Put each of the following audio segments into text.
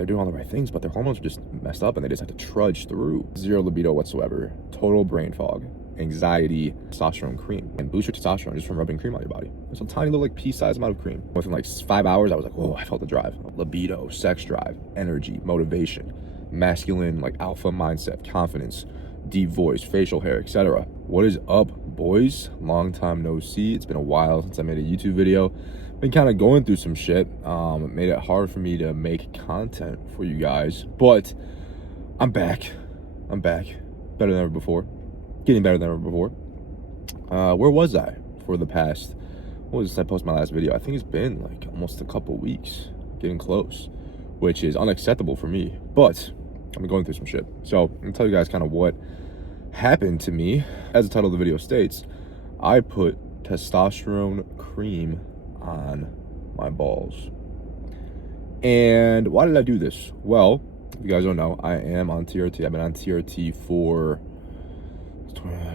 they're doing all the right things, but their hormones are just messed up and they just have to trudge through. Zero libido whatsoever, total brain fog, anxiety, testosterone cream, and boost your testosterone just from rubbing cream on your body. It's a tiny little like pea-sized amount of cream. Within like 5 hours, I was like, whoa, I felt the drive. Libido, sex drive, energy, motivation, masculine like alpha mindset, confidence, deep voice, facial hair, etc. What is up, boys? Long time no see. It's been a while since I made a YouTube video. Been kind of going through some shit. It made it hard for me to make content for you guys, but I'm back. Better than ever before. Getting better than ever before. Where was I for the past, what was this? I posted my last video. I think it's been like almost a couple weeks, getting close, which is unacceptable for me, but I've been going through some shit. So I'm gonna tell you guys kind of what happened to me. As the title of the video states, I put testosterone cream on my balls. And why did I do this? Well, if you guys don't know, I am on TRT. I've been on TRT for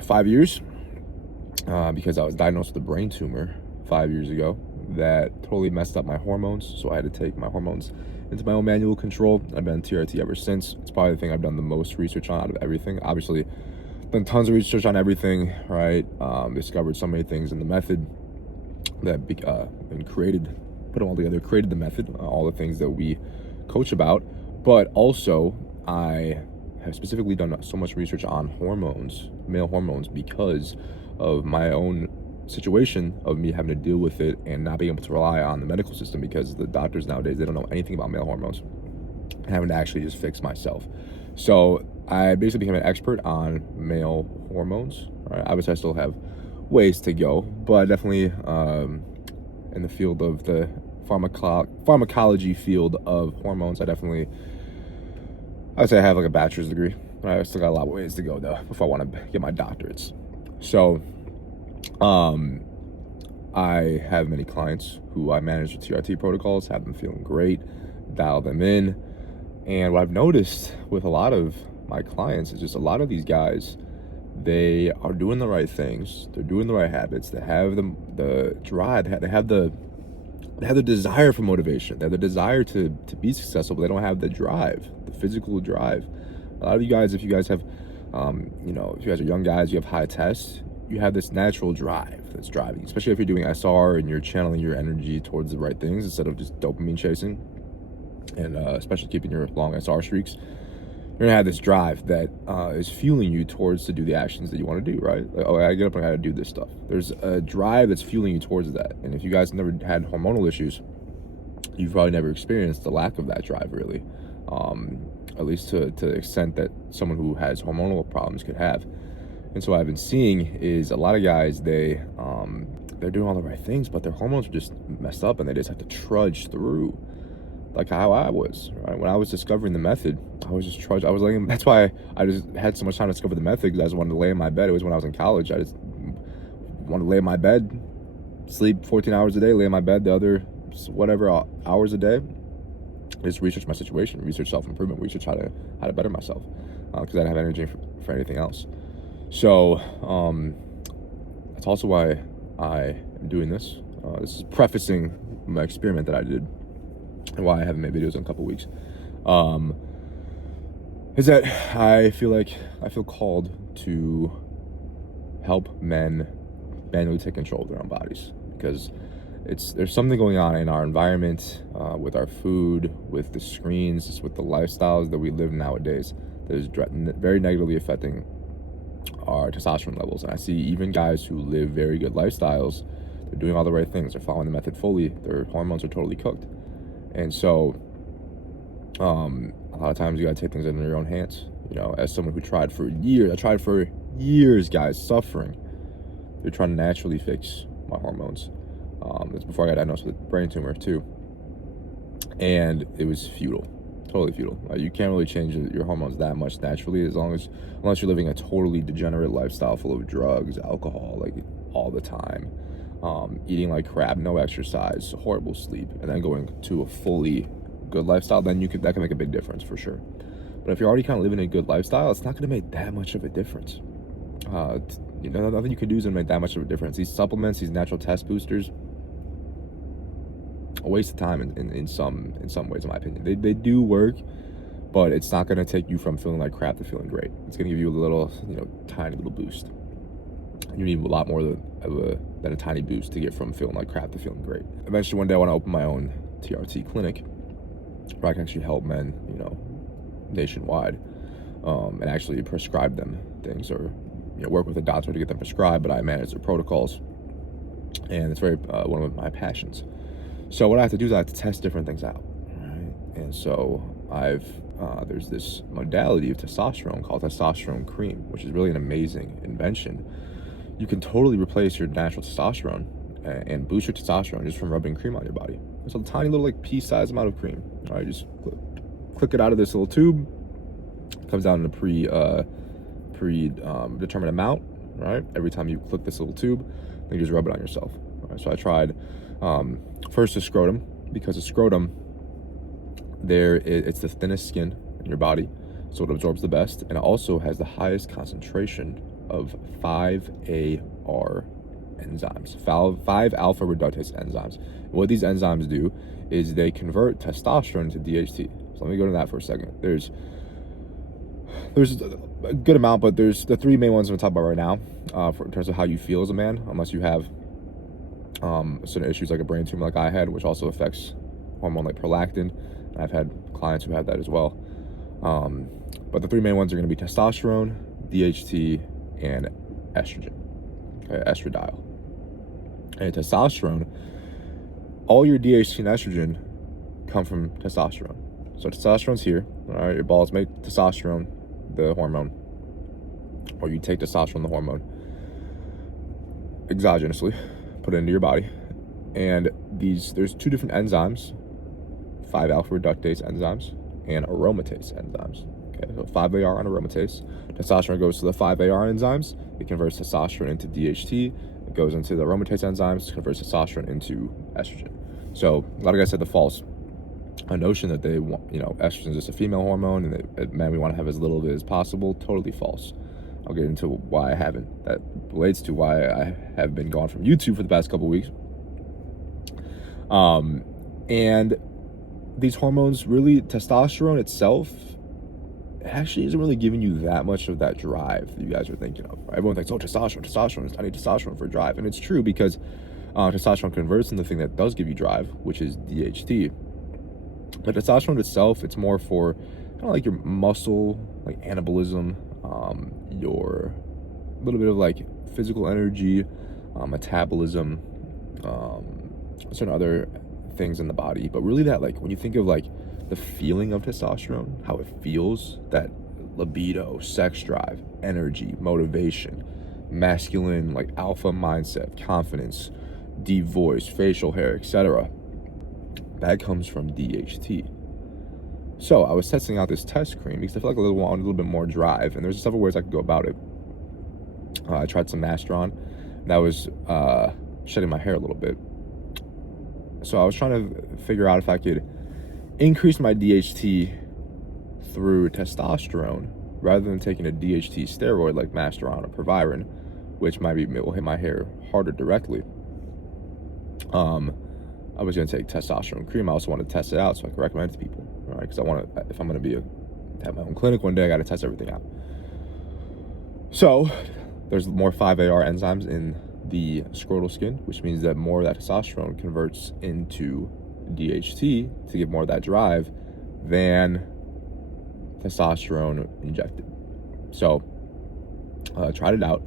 5 years because I was diagnosed with a brain tumor 5 years ago that totally messed up my hormones. So I had to take my hormones into my own manual control. I've been on TRT ever since. It's probably the thing I've done the most research on out of everything. Obviously, done tons of research on everything, right? Discovered so many things in the method that been created, put them all together, created the method, all the things that we coach about. But also, I have specifically done so much research on hormones, male hormones, because of my own situation of me having to deal with it and not being able to rely on the medical system, because the doctors nowadays, they don't know anything about male hormones, and having to actually just fix myself. So I basically became an expert on male hormones. Right? Obviously, I still have ways to go, but definitely in the field of the pharmacology field of hormones, I'd say I have like a bachelor's degree. Right? I still got a lot of ways to go though before I want to get my doctorates. So I have many clients who I manage the TRT protocols, have them feeling great, dial them in. And what I've noticed with a lot of my clients is just a lot of these guys, they are doing the right things, they're doing the right habits, they have the drive, they have the desire for motivation, they have the desire to be successful, but they don't have the drive, the physical drive. A lot of you guys, if you guys have, if you guys are young guys, you have high tests, you have this natural drive that's driving, especially if you're doing SR and you're channeling your energy towards the right things instead of just dopamine chasing, and especially keeping your long SR streaks. You're gonna have this drive that is fueling you towards to do the actions that you want to do, right? Like, oh, I gotta get up and I gotta do this stuff. There's a drive that's fueling you towards that. And if you guys never had hormonal issues, you've probably never experienced the lack of that drive, really. At least to the extent that someone who has hormonal problems could have. And so what I've been seeing is a lot of guys, they're doing all the right things, but their hormones are just messed up and they just have to trudge through. Like how I was, right? When I was discovering the method, I was just trudging. I was like, that's why I just had so much time to discover the method, because I just wanted to lay in my bed. It was when I was in college. I just wanted to lay in my bed, sleep 14 hours a day, lay in my bed the other whatever hours a day. Just research my situation, research self-improvement, research how to better myself, because I didn't have energy for anything else. So that's also why I am doing this. This is prefacing my experiment that I did, and why I haven't made videos in a couple weeks, is that I feel called to help men manually take control of their own bodies, because there's something going on in our environment, with our food, with the screens, just with the lifestyles that we live nowadays, that is very negatively affecting our testosterone levels. And I see even guys who live very good lifestyles, they're doing all the right things, they're following the method fully, their hormones are totally cooked. And so a lot of times you gotta take things into your own hands. As someone who tried for years, guys, suffering. They're trying to naturally fix my hormones. That's before I got diagnosed with a brain tumor too. And it was futile, totally futile. You can't really change your hormones that much naturally, unless you're living a totally degenerate lifestyle full of drugs, alcohol, like all the time. Eating like crap, no exercise, horrible sleep, and then going to a fully good lifestyle, then that can make a big difference for sure. But if you're already kind of living a good lifestyle, it's not going to make that much of a difference. Nothing you can do is going to make that much of a difference. These supplements, these natural test boosters, a waste of time in some ways, in my opinion. They do work, but it's not going to take you from feeling like crap to feeling great. It's going to give you a little, tiny little boost. You need a lot more than a tiny boost to get from feeling like crap to feeling great. Eventually, one day I want to open my own TRT clinic where I can actually help men, nationwide, and actually prescribe them things, or work with a doctor to get them prescribed, but I manage their protocols, and it's very one of my passions. So what I have to do is I have to test different things out, right? And so there's this modality of testosterone called testosterone cream, which is really an amazing invention. You can totally replace your natural testosterone and boost your testosterone just from rubbing cream on your body. It's a tiny little pea-sized amount of cream. All right, just click it out of this little tube. It comes out in a predetermined amount. Right, every time you click this little tube, you just rub it on yourself. All right, so I tried first the scrotum, because the scrotum it's the thinnest skin in your body, so it absorbs the best, and it also has the highest concentration of 5-AR enzymes, 5-alpha reductase enzymes. And what these enzymes do is they convert testosterone to DHT. So let me go to that for a second. There's a good amount, but there's the three main ones I'm gonna talk about right now, in terms of how you feel as a man, unless you have certain issues like a brain tumor like I had, which also affects hormone like prolactin. And I've had clients who have that as well. But the three main ones are going to be testosterone, DHT, and estrogen, estradiol. And testosterone, all your DHT and estrogen come from testosterone. So testosterone's here. All right, your balls make testosterone, the hormone, or you take testosterone, the hormone, exogenously, put it into your body. And there's two different enzymes, 5-alpha reductase enzymes and aromatase enzymes. Okay, so 5-AR and aromatase. Testosterone goes to the 5-AR enzymes. It converts testosterone into DHT. It goes into the aromatase enzymes, converts testosterone into estrogen. So a lot of guys had the false notion that they want, estrogen is just a female hormone, and men, we want to have as little of it as possible. Totally false. I'll get into why I haven't. That relates to why I have been gone from YouTube for the past couple weeks. And these hormones, really, testosterone itself actually isn't really giving you that much of that drive that you guys are thinking of. Right? Everyone thinks, oh, testosterone, I need testosterone for drive. And it's true, because testosterone converts into the thing that does give you drive, which is DHT. But testosterone itself, it's more for kind of like your muscle, like anabolism, your little bit of like physical energy, metabolism, certain other things in the body. But really, that, like, when you think of like the feeling of testosterone, how it feels, that libido, sex drive, energy, motivation, masculine, like alpha mindset, confidence, deep voice, facial hair, etc., that comes from DHT. So I was testing out this test cream because I feel like I wanted a little bit more drive, and there's several ways I could go about it. I tried some Masteron. That was shedding my hair a little bit. So I was trying to figure out if I could increase my DHT through testosterone rather than taking a DHT steroid like Masteron or Proviron, which will hit my hair harder directly. I was going to take testosterone cream. I also want to test it out so I can recommend it to people, right? Because I want to, if I'm going to have my own clinic one day, I got to test everything out. So there's more 5-AR enzymes in the scrotal skin, which means that more of that testosterone converts into DHT to give more of that drive than testosterone injected. So I tried it out.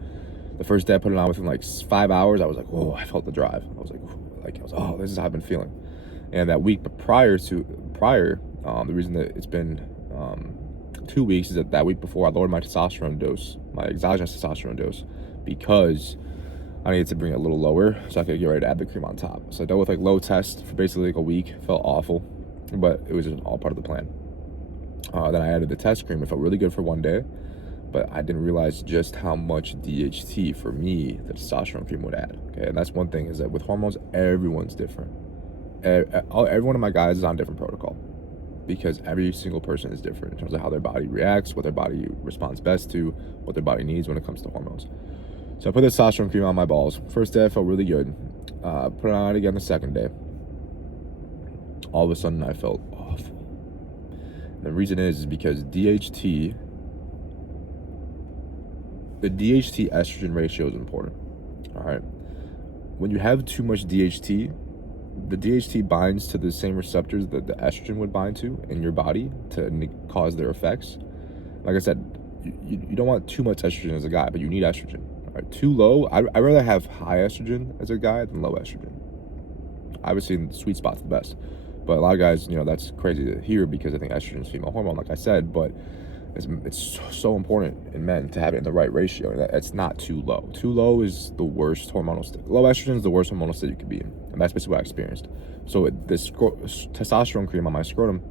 The first day I put it on, within like 5 hours, I was like, whoa, I felt the drive. I was like, oh, this is how I've been feeling. And that week prior, the reason that it's been 2 weeks is that week before I lowered my testosterone dose, my exogenous testosterone dose, because I needed to bring it a little lower so I could get ready to add the cream on top. So I dealt with like low test for basically like a week. Felt awful, but it was just all part of the plan. Then I added the test cream. It felt really good for one day, but I didn't realize just how much DHT for me the testosterone cream would add. Okay, and that's one thing, is that with hormones, everyone's different. Every one of my guys is on a different protocol, because every single person is different in terms of how their body reacts, what their body responds best to, what their body needs when it comes to hormones. So I put the testosterone cream on my balls. First day I felt really good. Put it on again the second day. all of a sudden I felt awful. And the reason is because the DHT estrogen ratio is important. All right. When you have too much DHT, the DHT binds to the same receptors that the estrogen would bind to in your body to cause their effects. Like I said, you don't want too much estrogen as a guy, but you need estrogen. All right. Too low, I'd rather have high estrogen as a guy than low estrogen. Obviously, the sweet spot's the best. But a lot of guys, that's crazy to hear because I think estrogen is female hormone, like I said, but it's so important in men to have it in the right ratio. It's not too low. Too low is the worst hormonal state. Low estrogen is the worst hormonal state you could be in. And that's basically what I experienced. So this testosterone cream on my scrotum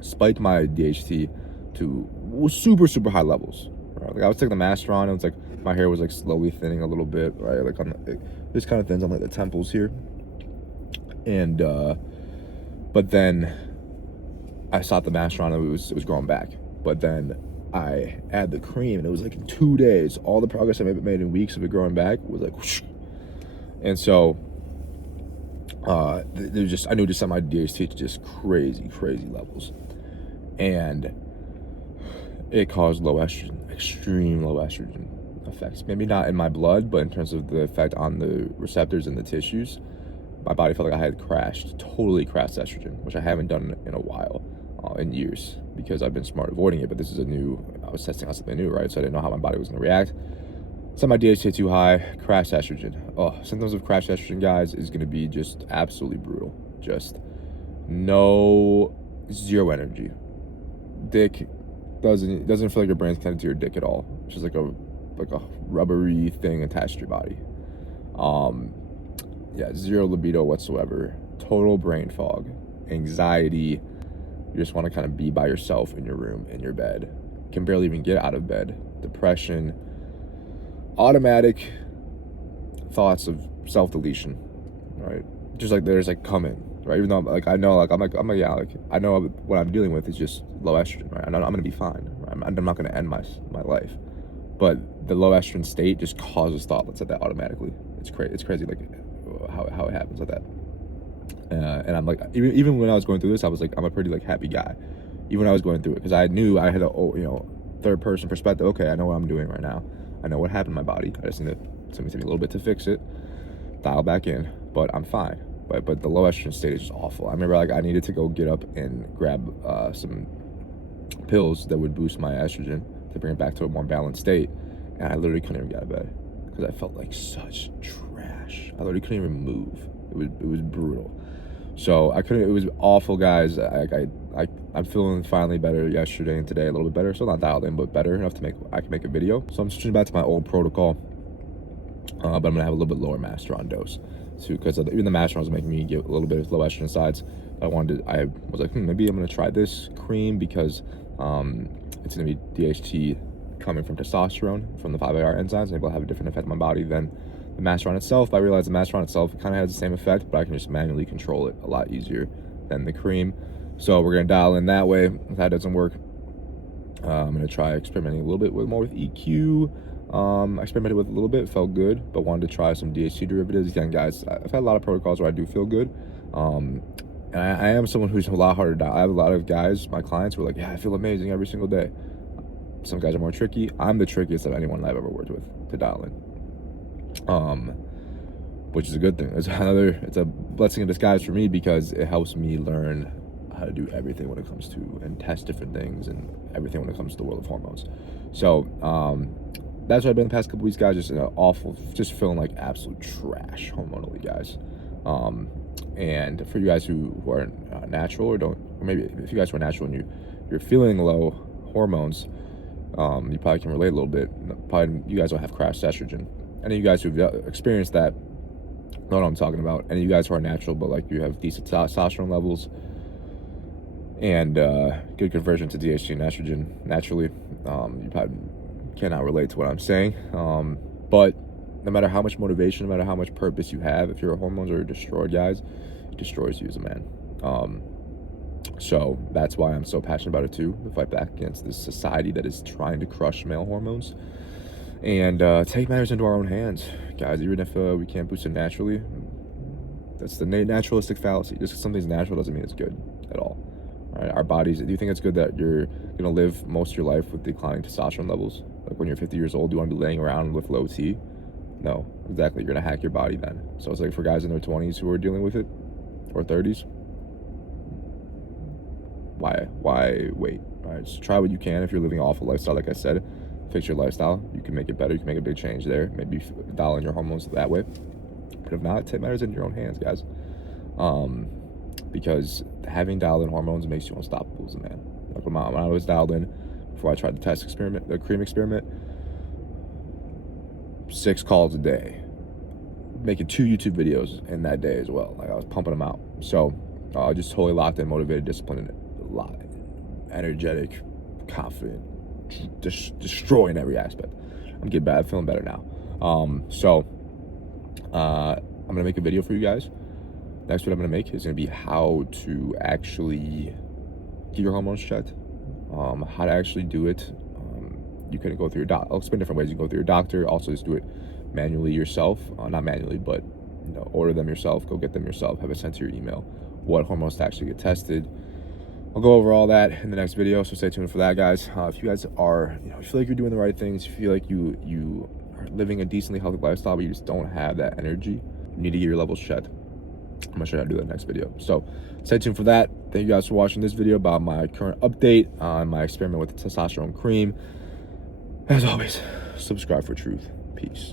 spiked my DHT to super, super high levels. Right? Like I was taking the Masteron, and it's like my hair was like slowly thinning a little bit, right? Like this kind of thins on like the temples here. And but then I stopped the Masteron, and it was growing back. But then I add the cream, and it was like in 2 days, all the progress I made in weeks of it growing back was like whoosh. And so I knew just sent my DHT to just crazy levels, and it caused low estrogen, extreme low estrogen effects. Maybe not in my blood, but in terms of the effect on the receptors and the tissues, my body felt like I had totally crashed estrogen, which I haven't done in a while, in years, because I've been smart avoiding it. But this is I was testing out something new, right? So I didn't know how my body was going to react. Set my DHT too high, crashed estrogen. Symptoms of crashed estrogen, guys, is going to be just absolutely brutal. Just zero energy. Dick doesn't feel like your brain's connected to your dick at all. It's just like a rubbery thing attached to your body. Zero libido whatsoever. Total brain fog, anxiety. You just want to kind of be by yourself in your room, in your bed. Can barely even get out of bed. Depression. Automatic thoughts of self-deletion, right? Just like there's like coming, right? Even though I know I know what I'm dealing with is just low estrogen, right? I'm gonna be fine. Right? I'm not gonna end my life, but the low estrogen state just causes thoughtless like that automatically. It's crazy, like how it happens like that. And I'm like, even when I was going through this, I was like, I'm a pretty like happy guy, even when I was going through it, because I knew I had a third person perspective. Okay, I know what I'm doing right now. I know what happened in my body. I just need to take me a little bit to fix it, dial back in, but I'm fine. But the low estrogen state is just awful. I remember like I needed to go get up and grab some pills that would boost my estrogen to bring it back to a more balanced state, and I literally couldn't even get out of bed because I felt like such trash. I literally couldn't even move. It was brutal. So I couldn't. It was awful, guys. I'm feeling finally better yesterday and today, a little bit better. Still not dialed in, but better enough to I can make a video. So I'm switching back to my old protocol, but I'm gonna have a little bit lower Masteron dose too, because even the Masteron was making me get a little bit of low estrogen sides. I was like, maybe I'm gonna try this cream because it's gonna be DHT coming from testosterone from the 5-AR enzymes. Maybe I'll have a different effect on my body than the Masteron itself. But I realized the Masteron itself kind of has the same effect, but I can just manually control it a lot easier than the cream. So we're gonna dial in that way. If that doesn't work, I'm gonna try experimenting a little bit more with EQ. I experimented with a little bit, felt good, but wanted to try some DHT derivatives. Again, guys, I've had a lot of protocols where I do feel good. And I am someone who's a lot harder to dial. I have a lot of guys, my clients, who are like, yeah, I feel amazing every single day. Some guys are more tricky. I'm the trickiest of anyone I've ever worked with to dial in. Which is a good thing. It's a blessing in disguise for me because it helps me learn how to do everything when it comes to and test different things and everything when it comes to the world of hormones. So that's what I've been the past couple weeks, guys. Just feeling like absolute trash hormonally, guys. And for you guys who are natural or maybe if you guys were natural and you're feeling low hormones, you probably can relate a little bit. Probably you guys don't have crashed estrogen. Any of you guys who've experienced that know what I'm talking about. Any of you guys who are natural but like you have decent testosterone levels and good conversion to DHT and estrogen naturally, you probably cannot relate to what I'm saying. But no matter how much motivation, no matter how much purpose you have, if your hormones are destroyed, guys, it destroys you as a man. So that's why I'm so passionate about it too, to fight back against this society that is trying to crush male hormones and take matters into our own hands, guys. Even if we can't boost it naturally, That's the naturalistic fallacy. Just because something's natural doesn't mean it's good at all. All right, our bodies. Do you think it's good that you're gonna live most of your life with declining testosterone levels? Like when you're 50 years old, do you want to be laying around with low T? No, exactly. You're gonna hack your body then. So it's like for guys in their 20s who are dealing with it, or 30s. Why wait? All right, just try what you can. If you're living an awful lifestyle, like I said, fix your lifestyle. You can make it better. You can make a big change there. Maybe dial in your hormones that way. But if not, it matters in your own hands, guys. Because having dialed in hormones makes you unstoppable as a man. Like when I was dialed in before I tried the cream experiment, 6 calls a day, making 2 YouTube videos in that day as well. Like I was pumping them out. So just totally locked in, motivated, disciplined, a lot, energetic, confident, destroying every aspect. I'm getting better, feeling better now. I'm gonna make a video for you guys. Next video I'm gonna make is gonna be how to actually get your hormones checked, how to actually do it. You can go through your doctor. I'll explain different ways. You can go through your doctor. Also, just do it manually yourself. Not manually, but order them yourself. Go get them yourself. Have it sent to your email. What hormones to actually get tested. I'll go over all that in the next video, so stay tuned for that, guys. If you guys are, you feel like you're doing the right things, you feel like you are living a decently healthy lifestyle, but you just don't have that energy, you need to get your levels checked. I'm gonna show you how to do that next video. So stay tuned for that. Thank you guys for watching this video about my current update on my experiment with the testosterone cream. As always, subscribe for truth. Peace.